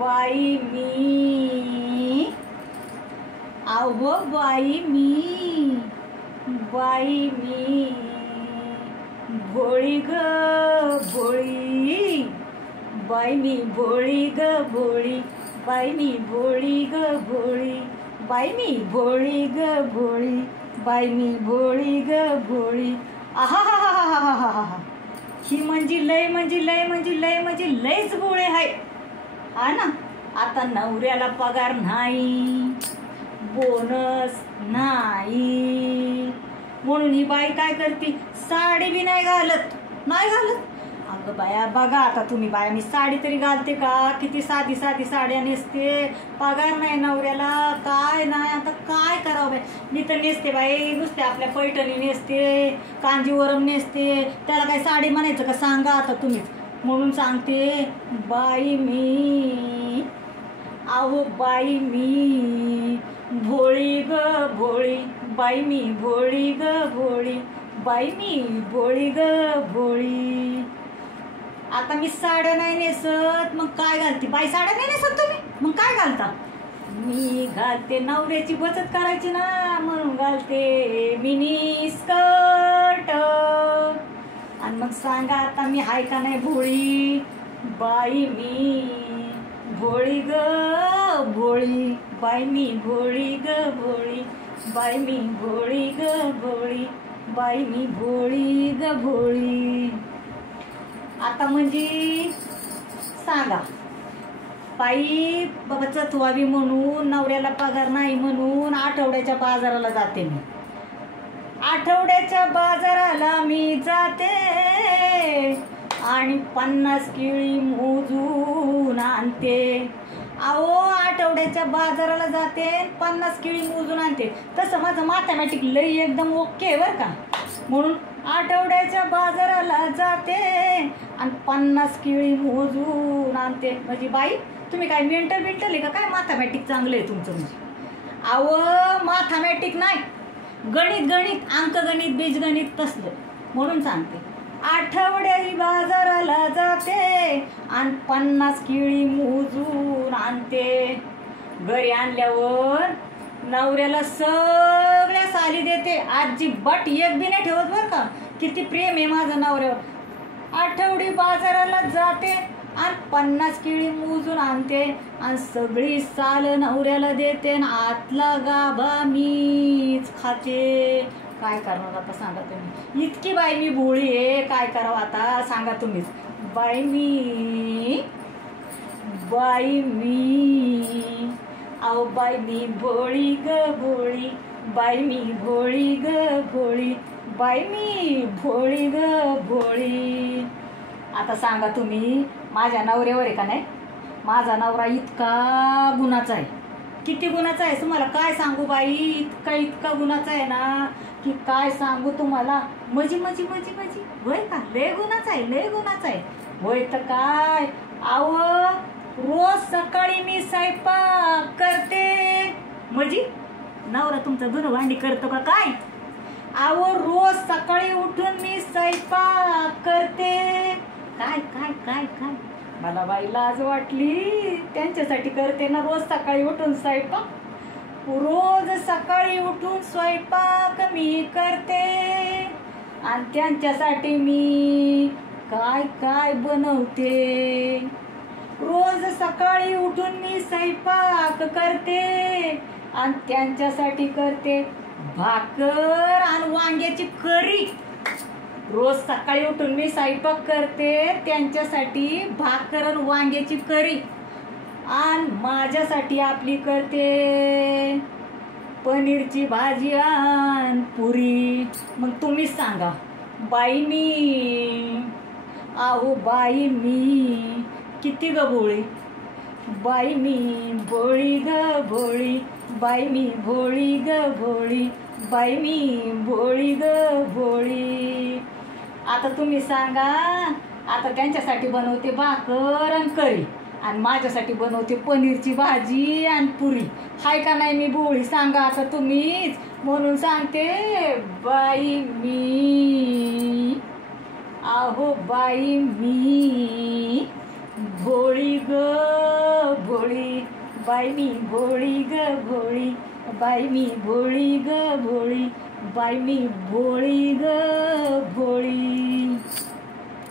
बाई मी, अहो बाई मी, बाई मी भोळी ग भोळी, बाई मी भोळी ग भोळी, बाई मी भोळी ग भोळी, बाई मी भोळी ग भोळी, बाई मी भोळी ग भोळी. आहा, ही म्हणजे लय म्हणजे लय म्हणजे लय म्हणजे लयच भोळे आहे हा ना. आता नवऱ्याला पगार नाही, बोनस नाही, म्हणून ही बाई काय करते, साडी बी नाही घालत. अगं बाया बघा आता तुम्ही बाया, मी साडी तरी घालते का? किती साधी साधी साड्या नेसते, पगार नाही नवऱ्याला, काय नाही. आता काय करावं बाई, मी तर नेसते बाई नुसते आपल्या पैठणी नेसते, कांजीवरम नेसते, त्याला काय साडी म्हणायचं का सांगा आता तुम्हीच. म्हणून सांगते बाई मी, अहो बाई मी भोळी ग भोळी, बाई मी भोळी ग भोळी, बाई मी भोळी ग भोळी. आता मी साड्या नाही नेसत, मग काय घालते बाई? साड्या नाही नेसत तुम्ही, मग काय घालता? मी घालते नवऱ्याची बचत करायची ना, म्हणून घालते मिनी स्कर्ट. आणि मग सांगा आता मी हाय का नाही भोळी? बाई मी भोळी ग भोळी, बाई मी भोळी ग भोळी, बाई मी भोळी ग भोळी, बाई मी भोळी ग भोळी. आता म्हणजे सांगा बाई बाबा चतवावी म्हणून, नवऱ्याला पगार नाही म्हणून आठवड्याच्या बाजाराला जाते मी. आठवड्याच्या बाजाराला मी जाते आणि 50 केळी मोजून आणते. अहो आठवड्याच्या बाजाराला जाते, 50 केळी मोजून आणते. तसं माझं मॅथमॅटिक लई एकदम ओके बरं का. म्हणून आठवड्याच्या बाजाराला जाते आणि 50 केळी मोजून आणते. म्हणजे बाई तुम्ही काय मेंटल आहे का काय? मॅथमॅटिक चांगलं आहे तुमचं म्हणजे. अहो मॅथमॅटिक नाही, गणित अंकगणित बीजगणित तसलं. म्हणून सांगते आठवड्याची बाजाराला जाते आणि 50 केळी मोजून आणते. घरी आणल्यावर नवऱ्याला सगळ्या साली देते, अजिबात एक बी नाही ठेवत बरं का. किती प्रेम आहे माझं नवऱ्यावर. आठवडी बाजाराला जाते आणि 50 केळी मोजून आणते आणि सगळी साल नवऱ्याला देते आणि आतला गाभा मीच खाते. काय करणार आता सांगा तुम्ही? इतकी बाई मी भोळी आहे, काय करावं आता सांगा तुम्हीच. बाई मी, बाई मी, अहो बाई मी भोळी ग भोळी, बाई मी भोळी ग भोळी, बाई मी भोळी ग भोळी. आता सांगा तुम्ही माझ्या नवऱ्यावर आहे का नाही? माझा नवरा इतका गुणाचा आहे. किती गुणाचा आहे तुम्हाला काय सांगू बाई, इतका गुणाचा आहे ना की काय सांगू तुम्हाला. मजी होय का? लय गुणाचा आहे होय तर काय. अहो रोज सकाळी मी स्वयंपाक करते. म्हणजे नवरा तुमचा धुणं भांडी करतो का काय? अहो रोज सकाळी उठून मी स्वयंपाक करते. काय काय काय काय मला बाई लाज वाटली. त्यांच्यासाठी करते ना रोज सकाळी उठून स्वयंपाक. रोज सकाळी उठून स्वयंपाक मी करते आणि त्यांच्यासाठी मी काय काय बनवते. रोज सकाळी उठून मी स्वयंपाक करते आणि त्यांच्यासाठी करते भाकर आणि वांग्याची करी. रोज सकाळी उठून मी स्वयंपाक करते, त्यांच्यासाठी भाकर आणि वांग्याची करी आणि माझ्यासाठी आपली करते पनीरची भाजी आणि पुरी. मग तुम्हीच सांगा बाई मी, अहो बाई मी किती ग भोळी. बाई मी भोळी ग भोळी, बाई मी भोळी ग भोळी, बाई मी भोळी ग भोळी. आता तुम्ही सांगा, आता त्यांच्यासाठी बनवते भाकर आणि करी आणि माझ्यासाठी बनवते पनीरची भाजी आणि पुरी. हाय का नाही मी भोळी सांगा आता तुम्हीच. म्हणून सांगते बाई मी, अहो बाई मी भोळी ग भोळी, बाई मी भोळी ग भोळी, बाई मी भोळी ग भोळी, बाई मी भोळी ग भोळी.